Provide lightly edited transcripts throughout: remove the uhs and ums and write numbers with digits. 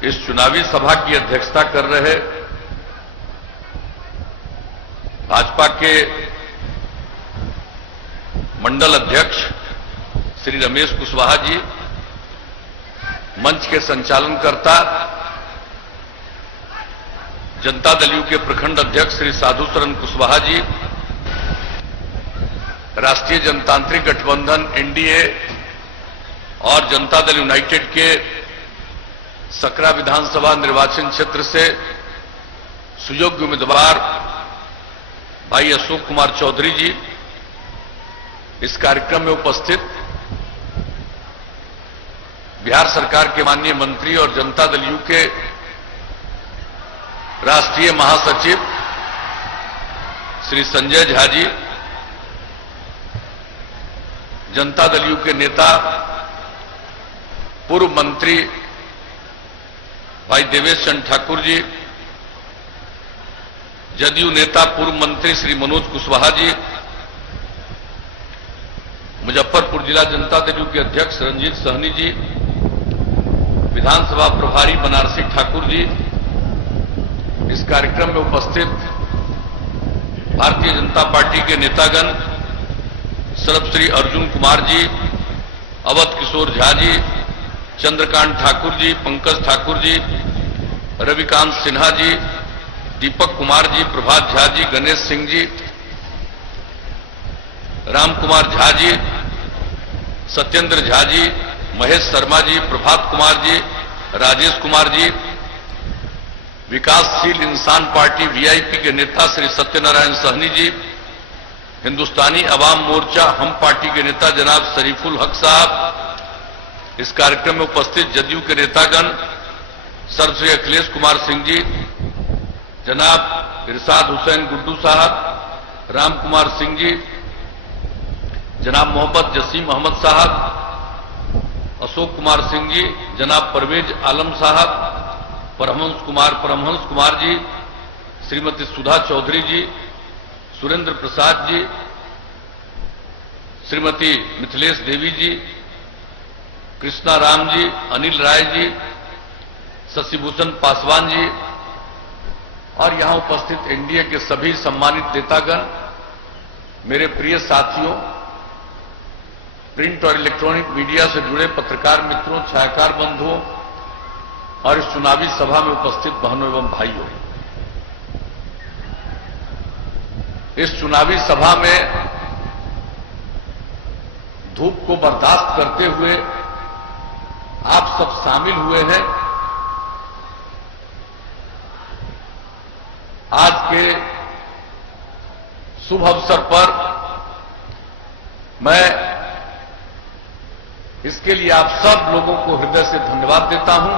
इस चुनावी सभा की अध्यक्षता कर रहे भाजपा के मंडल अध्यक्ष श्री रमेश कुशवाहा जी, मंच के संचालनकर्ता जनता दल यू के प्रखंड अध्यक्ष श्री साधु शरण कुशवाहा जी, राष्ट्रीय जनतांत्रिक गठबंधन एनडीए और जनता दल यूनाइटेड के सकरा विधानसभा निर्वाचन क्षेत्र से सुयोग्य उम्मीदवार भाई अशोक कुमार चौधरी जी, इस कार्यक्रम में उपस्थित बिहार सरकार के माननीय मंत्री और जनता दल यू के राष्ट्रीय महासचिव श्री संजय झा जी, जनता दल यू के नेता पूर्व मंत्री भाई देवेश चंद्र ठाकुर जी, जदयू नेता पूर्व मंत्री श्री मनोज कुशवाहा जी, मुजफ्फरपुर जिला जनता दल यू के अध्यक्ष रंजीत सहनी जी, विधानसभा प्रभारी बनारसी ठाकुर जी, इस कार्यक्रम में उपस्थित भारतीय जनता पार्टी के नेतागण सर्वश्री अर्जुन कुमार जी, अवध किशोर झा जी, चंद्रकांत ठाकुर जी, पंकज ठाकुर जी, रविकांत सिन्हा जी, दीपक कुमार जी, प्रभात झा जी, गणेश सिंह जी, राम कुमार झा जी, सत्येंद्र झा जी, महेश शर्मा जी, प्रभात कुमार जी, राजेश कुमार जी, विकासशील इंसान पार्टी वीआईपी के नेता श्री सत्यनारायण सहनी जी, हिंदुस्तानी अवाम मोर्चा हम पार्टी के नेता जनाब शरीफुल हक साहब, इस कार्यक्रम में उपस्थित जदयू के नेतागण सर्वश्री अखिलेश कुमार सिंह जी, जनाब इरशाद हुसैन गुड्डू साहब, राम कुमार सिंह जी, जनाब मोहम्मद जसीम अहमद साहब, अशोक कुमार सिंह जी, जनाब परवेज आलम साहब, परमहंस कुमार जी, श्रीमती सुधा चौधरी जी, सुरेंद्र प्रसाद जी, श्रीमती मिथिलेश देवी जी, कृष्णा राम जी, अनिल राय जी, शशिभूषण पासवान जी और यहां उपस्थित एनडीए के सभी सम्मानित नेतागण, मेरे प्रिय साथियों, प्रिंट और इलेक्ट्रॉनिक मीडिया से जुड़े पत्रकार मित्रों, छायाकार बंधुओं और इस चुनावी सभा में उपस्थित बहनों एवं भाइयों, इस चुनावी सभा में धूप को बर्दाश्त करते हुए आप सब शामिल हुए हैं। आज के शुभ अवसर पर मैं इसके लिए आप सब लोगों को हृदय से धन्यवाद देता हूं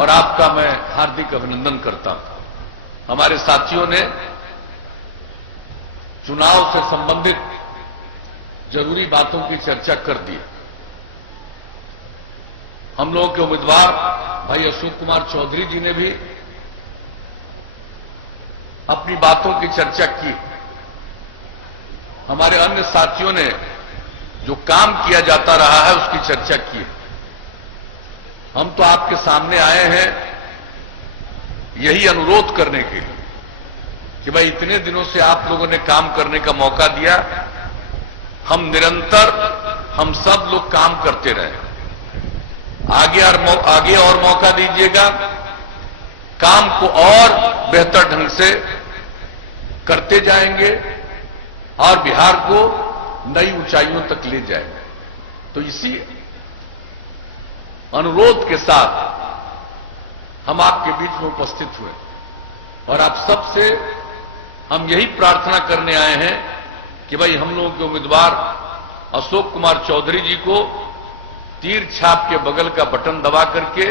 और आपका मैं हार्दिक अभिनंदन करता हूं। हमारे साथियों ने चुनाव से संबंधित जरूरी बातों की चर्चा कर दी। हम लोगों के उम्मीदवार भाई अशोक कुमार चौधरी जी ने भी अपनी बातों की चर्चा की। हमारे अन्य साथियों ने जो काम किया जाता रहा है उसकी चर्चा की। हम तो आपके सामने आए हैं यही अनुरोध करने के लिए कि भाई इतने दिनों से आप लोगों ने काम करने का मौका दिया, हम निरंतर हम सब लोग काम करते रहे, आगे और मौका दीजिएगा, काम को और बेहतर ढंग से करते जाएंगे और बिहार को नई ऊंचाइयों तक ले जाएंगे। तो इसी अनुरोध के साथ हम आपके बीच में उपस्थित हुए और आप सबसे हम यही प्रार्थना करने आए हैं कि भाई हम लोगों के उम्मीदवार अशोक कुमार चौधरी जी को तीर छाप के बगल का बटन दबा करके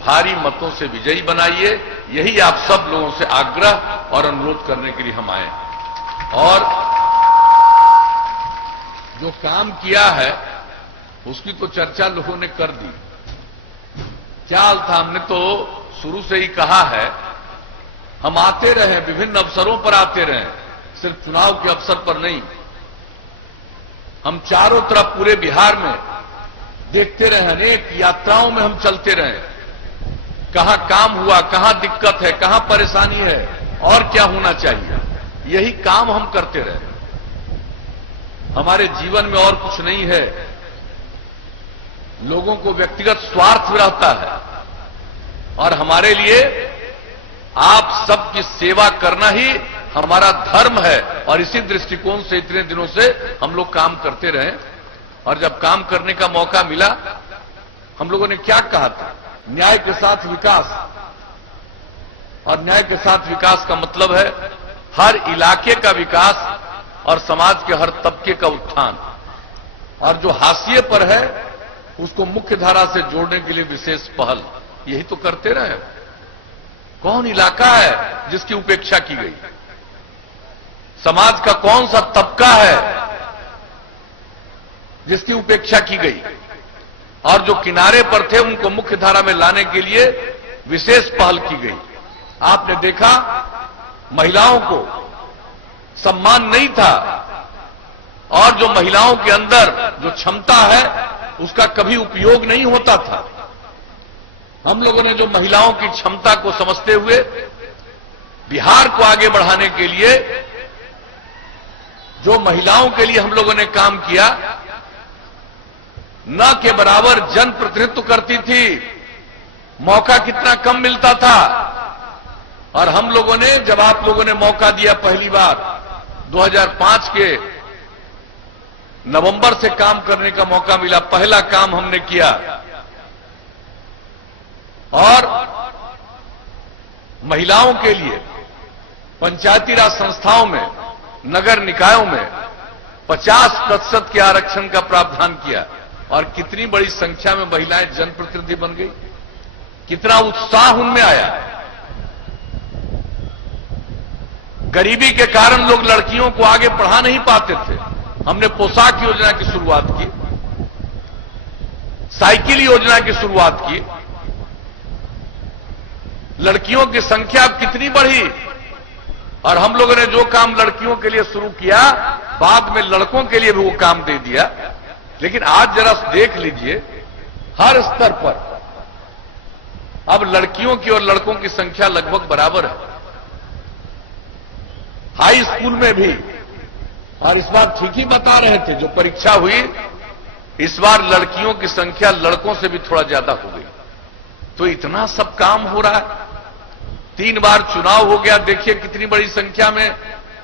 भारी मतों से विजयी बनाइए। यही आप सब लोगों से आग्रह और अनुरोध करने के लिए हम आए। और जो काम किया है उसकी तो चर्चा लोगों ने कर दी। क्या हाल था, हमने तो शुरू से ही कहा है, हम आते रहे, विभिन्न अवसरों पर आते रहे, सिर्फ चुनाव के अवसर पर नहीं। हम चारों तरफ पूरे बिहार में देखते रहे, अनेक यात्राओं में हम चलते रहे, कहां काम हुआ, कहां दिक्कत है, कहां परेशानी है और क्या होना चाहिए, यही काम हम करते रहे। हमारे जीवन में और कुछ नहीं है। लोगों को व्यक्तिगत स्वार्थ रहता है और हमारे लिए आप सबकी सेवा करना ही हमारा धर्म है। और इसी दृष्टिकोण से इतने दिनों से हम लोग काम करते रहे। और जब काम करने का मौका मिला, हम लोगों ने क्या कहा था, न्याय के साथ विकास। और न्याय के साथ विकास का मतलब है हर इलाके का विकास और समाज के हर तबके का उत्थान। और जो हाशिए पर है उसको मुख्य धारा से जोड़ने के लिए विशेष पहल, यही तो करते रहे। कौन इलाका है जिसकी उपेक्षा की गई? समाज का कौन सा तबका है जिसकी उपेक्षा की गई? और जो किनारे पर थे उनको मुख्य धारा में लाने के लिए विशेष पहल की गई। आपने देखा महिलाओं को सम्मान नहीं था और जो महिलाओं के अंदर जो क्षमता है उसका कभी उपयोग नहीं होता था। हम लोगों ने जो महिलाओं की क्षमता को समझते हुए बिहार को आगे बढ़ाने के लिए जो महिलाओं के लिए हम लोगों ने काम किया, न के बराबर जनप्रतिनिधित्व करती थी, मौका कितना कम मिलता था। और हम लोगों ने, जब आप लोगों ने मौका दिया पहली बार 2005 के नवंबर से काम करने का मौका मिला, पहला काम हमने किया और महिलाओं के लिए पंचायती राज संस्थाओं में, नगर निकायों में 50% के आरक्षण का प्रावधान किया। और कितनी बड़ी संख्या में महिलाएं जनप्रतिनिधि बन गई, कितना उत्साह उनमें आया। गरीबी के कारण लोग लड़कियों को आगे पढ़ा नहीं पाते थे। हमने पोशाक योजना की शुरुआत की, साइकिल योजना की शुरुआत की। लड़कियों की संख्या अब कितनी बढ़ी। और हम लोगों ने जो काम लड़कियों के लिए शुरू किया, बाद में लड़कों के लिए भी वो काम दे दिया। लेकिन आज जरा देख लीजिए, हर स्तर पर अब लड़कियों की और लड़कों की संख्या लगभग बराबर है, हाई स्कूल में भी। और इस बार ठीक ही बता रहे थे, जो परीक्षा हुई इस बार लड़कियों की संख्या लड़कों से भी थोड़ा ज्यादा हो गई। तो इतना सब काम हो रहा है। 3 बार चुनाव हो गया, देखिए कितनी बड़ी संख्या में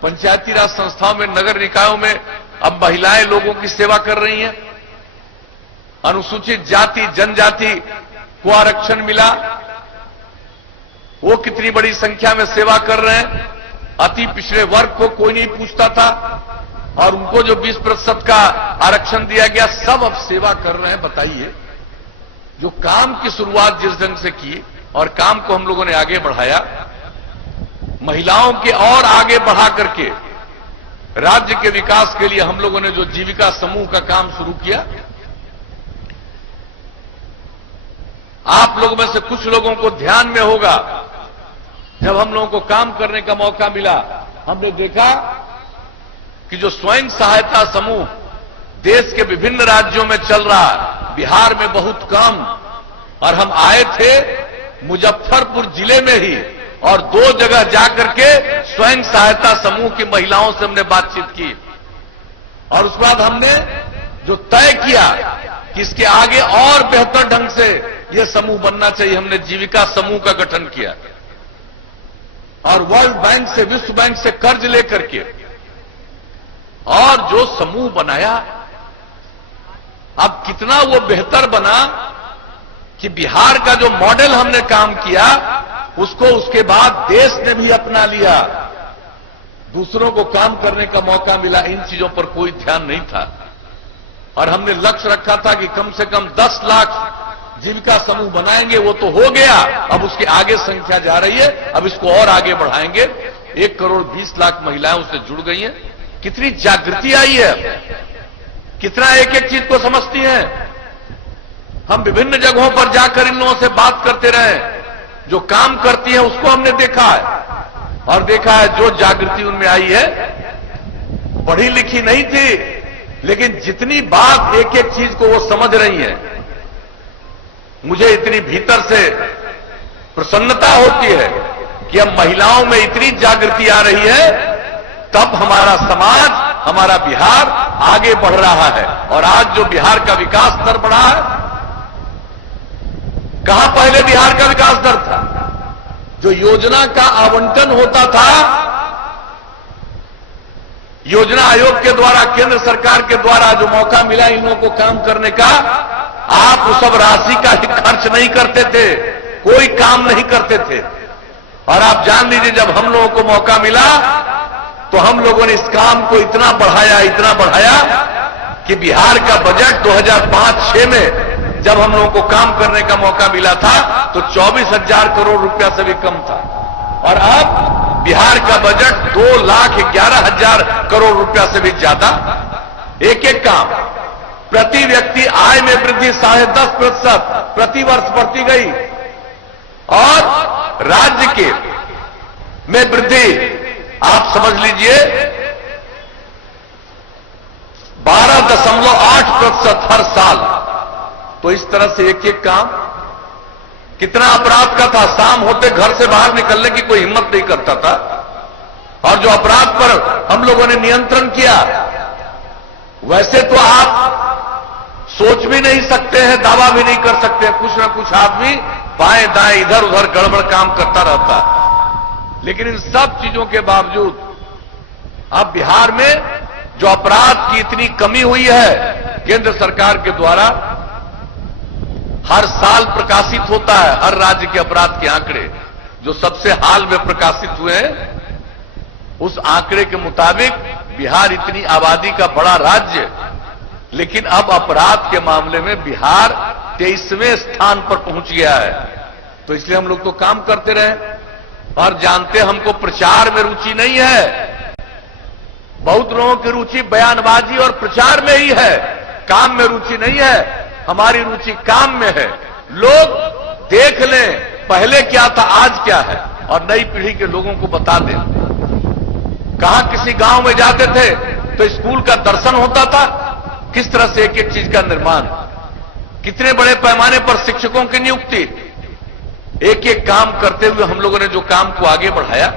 पंचायती राज संस्थाओं में, नगर निकायों में अब महिलाएं लोगों की सेवा कर रही हैं। अनुसूचित जाति जनजाति को आरक्षण मिला, वो कितनी बड़ी संख्या में सेवा कर रहे हैं। अति पिछड़े वर्ग को कोई नहीं पूछता था और उनको जो 20% का आरक्षण दिया गया, सब अब सेवा कर रहे हैं। बताइए, जो काम की शुरुआत जिस ढंग से की और काम को हम लोगों ने आगे बढ़ाया, महिलाओं के और आगे बढ़ा करके राज्य के विकास के लिए हम लोगों ने जो जीविका समूह का काम शुरू किया। आप लोगों में से कुछ लोगों को ध्यान में होगा, जब हम लोगों को काम करने का मौका मिला, हमने देखा कि जो स्वयं सहायता समूह देश के विभिन्न राज्यों में चल रहा है, बिहार में बहुत कम। और हम आए थे मुजफ्फरपुर जिले में ही और 2 जगह जाकर के स्वयं सहायता समूह की महिलाओं से हमने बातचीत की। और उसके बाद हमने जो तय किया कि इसके आगे और बेहतर ढंग से यह समूह बनना चाहिए, हमने जीविका समूह का गठन किया और वर्ल्ड बैंक से, विश्व बैंक से कर्ज लेकर के और जो समूह बनाया, अब कितना वो बेहतर बना कि बिहार का जो मॉडल हमने काम किया उसको उसके बाद देश ने भी अपना लिया। दूसरों को काम करने का मौका मिला, इन चीजों पर कोई ध्यान नहीं था। और हमने लक्ष्य रखा था कि कम से कम 10 लाख जीविका समूह बनाएंगे, वो तो हो गया, अब उसके आगे संख्या जा रही है, अब इसको और आगे बढ़ाएंगे। 1 करोड़ 20 लाख महिलाएं उससे जुड़ गई हैं। कितनी जागृति आई है, कितना एक एक चीज को समझती हैं। हम विभिन्न जगहों पर जाकर इन लोगों से बात करते रहे, जो काम करती है उसको हमने देखा है और देखा है जो जागृति उनमें आई है। पढ़ी लिखी नहीं थी, लेकिन जितनी बात एक एक चीज को वो समझ रही है, मुझे इतनी भीतर से प्रसन्नता होती है कि अब महिलाओं में इतनी जागृति आ रही है, तब हमारा समाज, हमारा बिहार आगे बढ़ रहा है। और आज जो बिहार का विकास दर बढ़ा है, कहां पहले बिहार का विकास दर था? जो योजना का आवंटन होता था, योजना आयोग के द्वारा, केंद्र सरकार के द्वारा जो मौका मिला इन लोगों को काम करने का, आप उस सब राशि का ही खर्च नहीं करते थे, कोई काम नहीं करते थे। और आप जान लीजिए, जब हम लोगों को मौका मिला तो हम लोगों ने इस काम को इतना बढ़ाया कि बिहार का बजट 2005-6 में जब हम लोगों को काम करने का मौका मिला था तो 24,000 करोड़ रुपया से भी कम था। और अब बिहार का बजट 2,11,000 करोड़ रुपया से भी ज्यादा। एक एक काम, प्रति व्यक्ति आय में वृद्धि 10.5% प्रति वर्ष बढ़ती गई, और राज्य के में वृद्धि आप समझ लीजिए 12.8% हर साल। तो इस तरह से एक एक काम, कितना अपराध का था, शाम होते घर से बाहर निकलने की कोई हिम्मत नहीं करता था। और जो अपराध पर हम लोगों ने नियंत्रण किया, वैसे तो आप सोच भी नहीं सकते हैं, दावा भी नहीं कर सकते, कुछ ना कुछ आदमी बाएं दाएं इधर उधर गड़बड़ काम करता रहता है। लेकिन इन सब चीजों के बावजूद अब बिहार में जो अपराध की इतनी कमी हुई है, केंद्र सरकार के द्वारा हर साल प्रकाशित होता है, हर राज्य के अपराध के आंकड़े जो सबसे हाल में प्रकाशित हुए हैं, उस आंकड़े के मुताबिक बिहार इतनी आबादी का बड़ा राज्य, लेकिन अब अपराध के मामले में बिहार 23वें स्थान पर पहुंच गया है। तो इसलिए हम लोग तो काम करते रहे, और जानते हमको प्रचार में रुचि नहीं है। बहुत लोगों की रुचि बयानबाजी और प्रचार में ही है, काम में रुचि नहीं है। हमारी रुचि काम में है। लोग देख लें पहले क्या था, आज क्या है, और नई पीढ़ी के लोगों को बता दें। कहां किसी गांव में जाते थे तो स्कूल का दर्शन होता था, किस तरह से एक एक चीज का निर्माण, कितने बड़े पैमाने पर शिक्षकों की नियुक्ति, एक एक काम करते हुए हम लोगों ने जो काम को आगे बढ़ाया।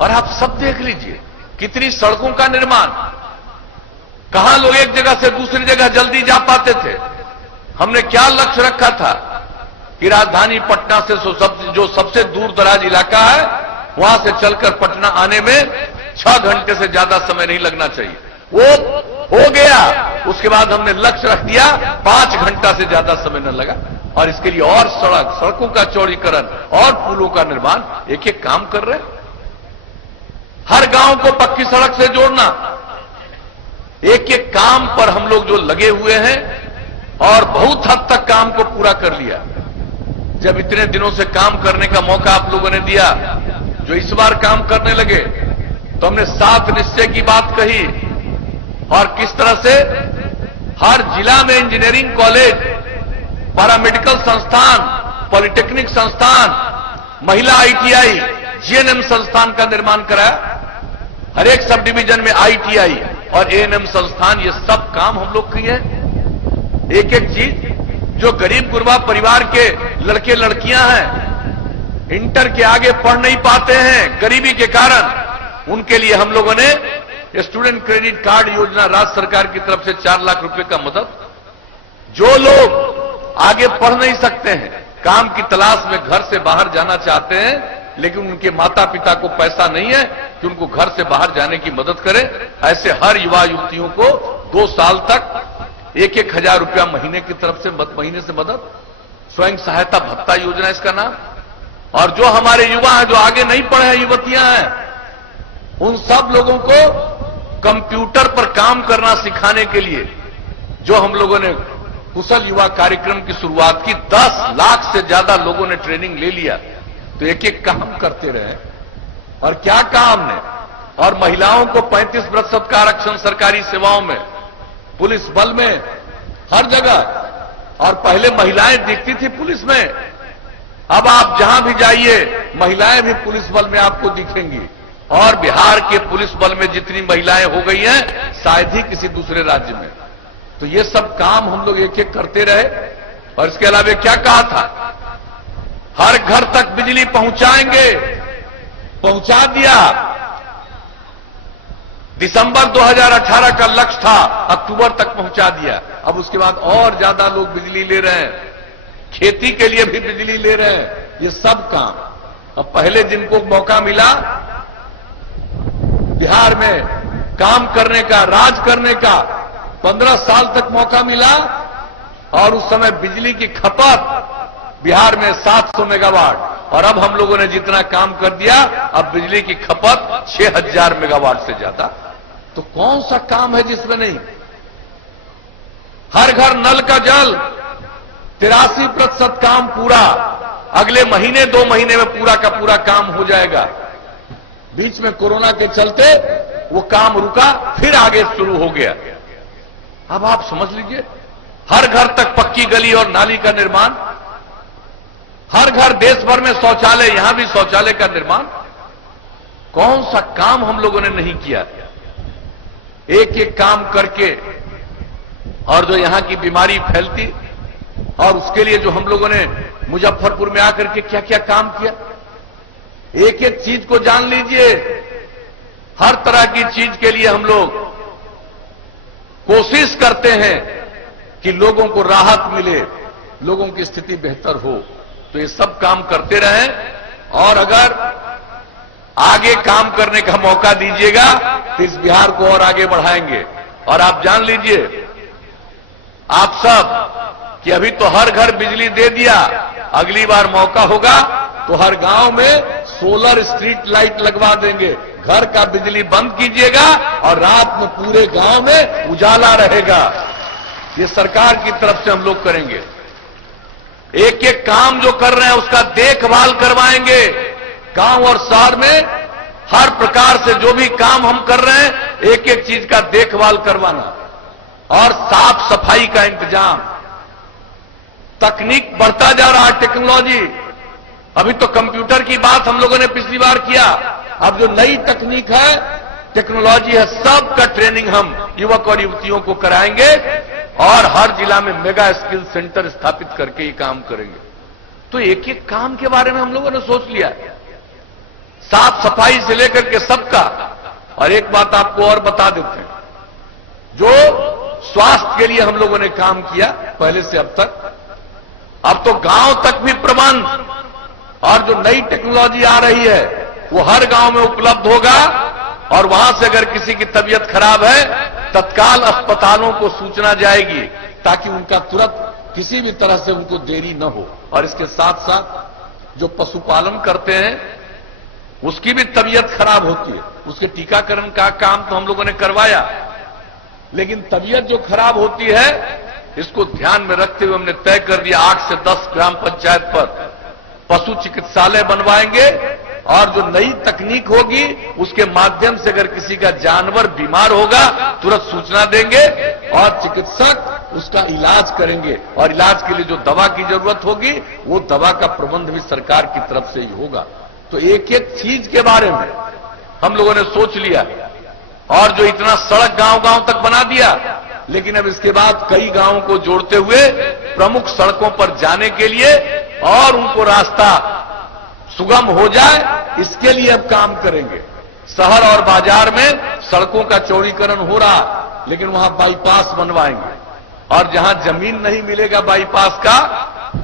और आप सब देख लीजिए कितनी सड़कों का निर्माण, कहां लोग एक जगह से दूसरी जगह जल्दी जा पाते थे। हमने क्या लक्ष्य रखा था कि राजधानी पटना से जो सबसे दूर दराज इलाका है, वहां से चलकर पटना आने में 6 घंटे से ज्यादा समय नहीं लगना चाहिए। वो हो गया। उसके बाद हमने लक्ष्य रख दिया 5 घंटा से ज्यादा समय न लगा। और इसके लिए और सड़कों का चौड़ीकरण और पुलों का निर्माण एक एक काम कर रहे हैं। हर गांव को पक्की सड़क से जोड़ना, एक एक काम पर हम लोग जो लगे हुए हैं, और बहुत हद तक काम को पूरा कर लिया। जब इतने दिनों से काम करने का मौका आप लोगों ने दिया, जो इस बार काम करने लगे, तो हमने 7 निश्चय की बात कही, और किस तरह से हर जिला में इंजीनियरिंग कॉलेज, पैरामेडिकल संस्थान, पॉलिटेक्निक संस्थान, महिला ITI, GNM संस्थान का निर्माण कराया। हर एक सब डिवीजन में ITI और ANM संस्थान, ये सब काम हम लोग किए। एक एक चीज जो गरीब गुरबा परिवार के लड़के लड़कियां हैं, इंटर के आगे पढ़ नहीं पाते हैं गरीबी के कारण, उनके लिए हम लोगों ने स्टूडेंट क्रेडिट कार्ड योजना राज्य सरकार की तरफ से 4 लाख रुपए का मदद। जो लोग आगे पढ़ नहीं सकते हैं, काम की तलाश में घर से बाहर जाना चाहते हैं, लेकिन उनके माता पिता को पैसा नहीं है कि उनको घर से बाहर जाने की मदद करें, ऐसे हर युवा युवतियों को 2 साल तक 1,000 रुपया महीने की तरफ से महीने से मदद, स्वयं सहायता भत्ता योजना इसका नाम। और जो हमारे युवा हैं, जो आगे नहीं पढ़े हैं, युवतियां हैं, उन सब लोगों को कंप्यूटर पर काम करना सिखाने के लिए जो हम लोगों ने कुशल युवा कार्यक्रम की शुरुआत की, 10 लाख से ज्यादा लोगों ने ट्रेनिंग ले लिया। तो एक एक काम करते रहे। और क्या काम ने, और महिलाओं को 35% का आरक्षण सरकारी सेवाओं में, पुलिस बल में, हर जगह। और पहले महिलाएं दिखती थी पुलिस में, अब आप जहां भी जाइए महिलाएं भी पुलिस बल में आपको दिखेंगी। और बिहार के पुलिस बल में जितनी महिलाएं हो गई हैं, शायद ही किसी दूसरे राज्य में। तो ये सब काम हम लोग एक एक करते रहे। और इसके अलावा क्या कहा था हर घर तक बिजली पहुंचाएंगे, पहुंचा दिया। दिसंबर 2018 का लक्ष्य था, अक्टूबर तक पहुंचा दिया। अब उसके बाद और ज्यादा लोग बिजली ले रहे हैं, खेती के लिए भी बिजली ले रहे हैं। ये सब काम अब पहले जिनको मौका मिला बिहार में काम करने का, राज करने का, 15 साल तक मौका मिला और उस समय बिजली की खपत बिहार में 700 मेगावाट, और अब हम लोगों ने जितना काम कर दिया, अब बिजली की खपत 6000 मेगावाट से ज्यादा। तो कौन सा काम है जिसमें नहीं? हर घर नल का जल, 83% काम पूरा, अगले महीने 2 महीने में पूरा का पूरा काम हो जाएगा। बीच में कोरोना के चलते वो काम रुका, फिर आगे शुरू हो गया। अब आप समझ लीजिए, हर घर तक पक्की गली और नाली का निर्माण, हर घर देश भर में शौचालय, यहां भी शौचालय का निर्माण। कौन सा काम हम लोगों ने नहीं किया? एक एक काम करके, और जो यहां की बीमारी फैलती, और उसके लिए जो हम लोगों ने मुजफ्फरपुर में आकर के क्या क्या काम किया, एक एक चीज को जान लीजिए। हर तरह की चीज के लिए हम लोग कोशिश करते हैं कि लोगों को राहत मिले, लोगों की स्थिति बेहतर हो। तो ये सब काम करते रहें, और अगर आगे काम करने का मौका दीजिएगा तो इस बिहार को और आगे बढ़ाएंगे। और आप जान लीजिए आप सब कि अभी तो हर घर बिजली दे दिया, अगली बार मौका होगा तो हर गांव में सोलर स्ट्रीट लाइट लगवा देंगे। घर का बिजली बंद कीजिएगा और रात में पूरे गांव में उजाला रहेगा। ये सरकार की तरफ से हम लोग करेंगे। एक एक काम जो कर रहे हैं उसका देखभाल करवाएंगे। गांव और शहर में हर प्रकार से जो भी काम हम कर रहे हैं, एक एक चीज का देखभाल करवाना और साफ सफाई का इंतजाम। तकनीक बढ़ता जा रहा है, टेक्नोलॉजी। अभी तो कंप्यूटर की बात हम लोगों ने पिछली बार किया। अब जो नई तकनीक है, टेक्नोलॉजी है, सब का ट्रेनिंग हम युवक और युवतियों को कराएंगे और हर जिला में मेगा स्किल सेंटर स्थापित करके ये काम करेंगे। तो एक एक काम के बारे में हम लोगों ने सोच लिया, साफ सफाई से लेकर के सबका। और एक बात आपको और बता देते हैं, जो स्वास्थ्य के लिए हम लोगों ने काम किया पहले से अब तक, अब तो गांव तक भी प्रबंध और जो नई टेक्नोलॉजी आ रही है वो हर गांव में उपलब्ध होगा। और वहां से अगर किसी की तबीयत खराब है, तत्काल अस्पतालों को सूचना जाएगी ताकि उनका तुरंत किसी भी तरह से उनको देरी न हो। और इसके साथ साथ जो पशुपालन करते हैं उसकी भी तबीयत खराब होती है, उसके टीकाकरण का काम तो हम लोगों ने करवाया, लेकिन तबीयत जो खराब होती है इसको ध्यान में रखते हुए हमने तय कर दिया 8 से 10 ग्राम पंचायत पर पशु चिकित्सालय बनवाएंगे। और जो नई तकनीक होगी उसके माध्यम से अगर किसी का जानवर बीमार होगा तुरंत सूचना देंगे और चिकित्सक उसका इलाज करेंगे। और इलाज के लिए जो दवा की जरूरत होगी वो दवा का प्रबंध भी सरकार की तरफ से ही होगा। तो एक एक चीज के बारे में हम लोगों ने सोच लिया। और जो इतना सड़क गांव गांव तक बना दिया, लेकिन अब इसके बाद कई गांवों को जोड़ते हुए प्रमुख सड़कों पर जाने के लिए और उनको रास्ता सुगम हो जाए, इसके लिए अब काम करेंगे। शहर और बाजार में सड़कों का चौड़ीकरण हो रहा, लेकिन वहां बाईपास बनवाएंगे। और जहां जमीन नहीं मिलेगा बाईपास का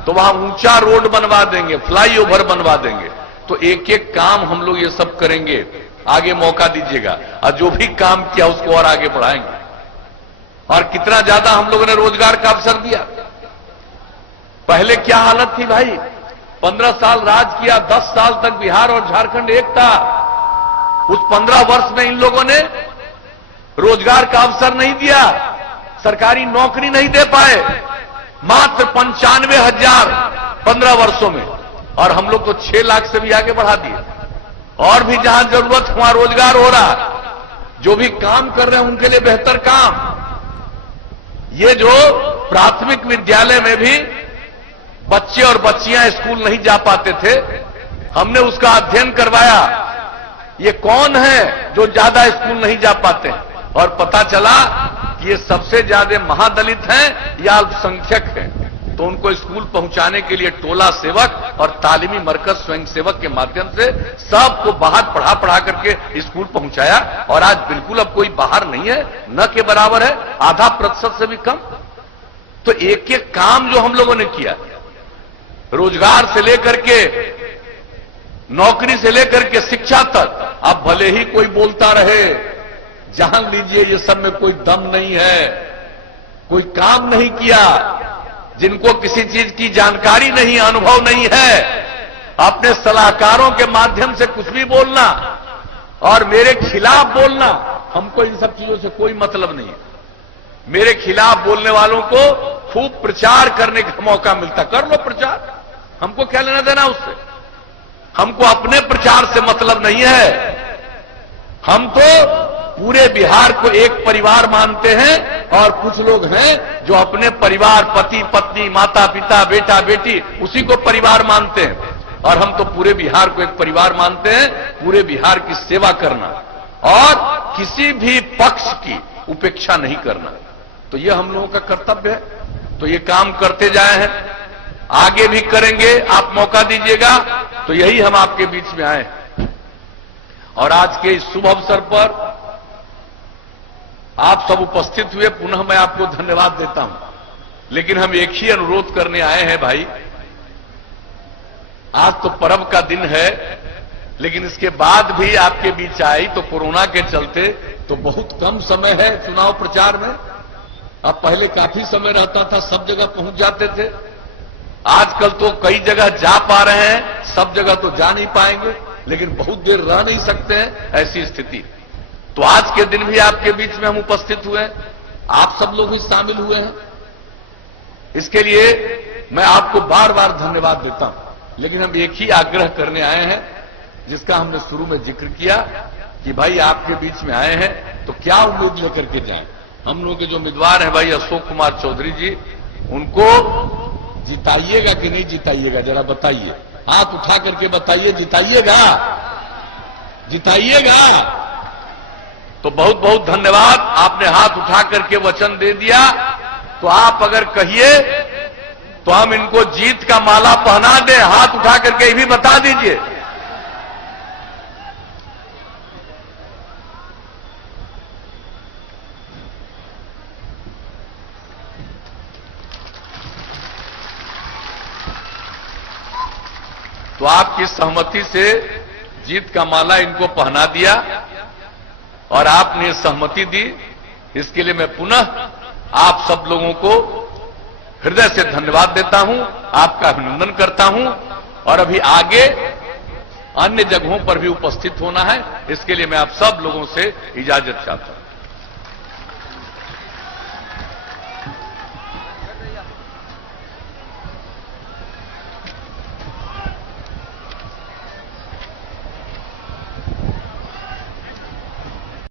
तो वहां ऊंचा रोड बनवा देंगे, फ्लाईओवर बनवा देंगे। तो एक एक काम हम लोग ये सब करेंगे। आगे मौका दीजिएगा और जो भी काम किया उसको और आगे बढ़ाएंगे। और कितना ज्यादा हम लोगों ने रोजगार का अवसर दिया। पहले क्या हालत थी भाई, 15 साल राज किया, 10 साल तक बिहार और झारखंड एक था। उस 15 वर्ष में इन लोगों ने रोजगार का अवसर नहीं दिया, सरकारी नौकरी नहीं दे पाए। मात्र 95,000 15 वर्षों में, और हम लोग को 6 लाख से भी आगे बढ़ा दिए। और भी जहां जरूरत वहां रोजगार हो रहा, जो भी काम कर रहे हैं उनके लिए बेहतर काम। ये जो प्राथमिक विद्यालय में भी बच्चे और बच्चियां स्कूल नहीं जा पाते थे, हमने उसका अध्ययन करवाया। ये कौन है जो ज्यादा स्कूल नहीं जा पाते हैं, और पता चला कि ये सबसे ज्यादा महादलित हैं या अल्पसंख्यक हैं। तो उनको स्कूल पहुंचाने के लिए टोला सेवक और तालीमी मरकज स्वयं सेवक के माध्यम से सबको बाहर पढ़ा करके स्कूल पहुंचाया। और आज बिल्कुल अब कोई बाहर नहीं है, न के बराबर है, आधा प्रतिशत से भी कम। तो एक एक काम जो हम लोगों ने किया, रोजगार से लेकर के, नौकरी से लेकर के शिक्षा तक, अब भले ही कोई बोलता रहे, जान लीजिए ये सब में कोई दम नहीं है, कोई काम नहीं किया। जिनको किसी चीज की जानकारी नहीं, अनुभव नहीं है, अपने सलाहकारों के माध्यम से कुछ भी बोलना और मेरे खिलाफ बोलना, हमको इन सब चीजों से कोई मतलब नहीं है। मेरे खिलाफ बोलने वालों को खूब प्रचार करने का मौका मिलता, कर लो प्रचार, हमको क्या लेना देना उससे। हमको अपने प्रचार से मतलब नहीं है। हम तो पूरे बिहार को एक परिवार मानते हैं और कुछ लोग हैं जो अपने परिवार, पति पत्नी, माता पिता, बेटा बेटी, उसी को परिवार मानते हैं। और हम तो पूरे बिहार को एक परिवार मानते हैं, पूरे बिहार की सेवा करना और किसी भी पक्ष की उपेक्षा नहीं करना, तो यह हम लोगों का कर्तव्य है। तो ये काम करते जाए हैं, आगे भी करेंगे, आप मौका दीजिएगा। तो यही हम आपके बीच में आए और आज के इस शुभ अवसर पर आप सब उपस्थित हुए, पुनः मैं आपको धन्यवाद देता हूं। लेकिन हम एक ही अनुरोध करने आए हैं भाई, आज तो पर्व का दिन है, लेकिन इसके बाद भी आपके बीच आई तो कोरोना के चलते तो बहुत कम समय है चुनाव प्रचार में। अब पहले काफी समय रहता था, सब जगह पहुंच जाते थे। आजकल तो कई जगह जा पा रहे हैं, सब जगह तो जा नहीं पाएंगे, लेकिन बहुत देर रह नहीं सकते हैं, ऐसी स्थिति। तो आज के दिन भी आपके बीच में हम उपस्थित हुए हैं, आप सब लोग भी शामिल हुए हैं। इसके लिए मैं आपको बार बार धन्यवाद देता हूं। लेकिन हम एक ही आग्रह करने आए हैं, जिसका हमने शुरू में जिक्र किया कि भाई आपके बीच में आए हैं तो क्या उम्मीद लेकर के जाएं। हम लोग के जो उम्मीदवार हैं भाई अशोक कुमार चौधरी जी, उनको जिताइएगा कि नहीं जिताइएगा, जरा बताइए, हाथ उठा करके बताइए, जिताइएगा, जिताइएगा। तो बहुत बहुत धन्यवाद, आपने हाथ उठा करके वचन दे दिया। तो आप अगर कहिए तो हम इनको जीत का माला पहना दें, हाथ उठा करके ये भी बता दीजिए। तो आपकी सहमति से जीत का माला इनको पहना दिया और आपने सहमति दी, इसके लिए मैं पुनः आप सब लोगों को हृदय से धन्यवाद देता हूं, आपका अभिनंदन करता हूं। और अभी आगे अन्य जगहों पर भी उपस्थित होना है, इसके लिए मैं आप सब लोगों से इजाजत चाहता हूं।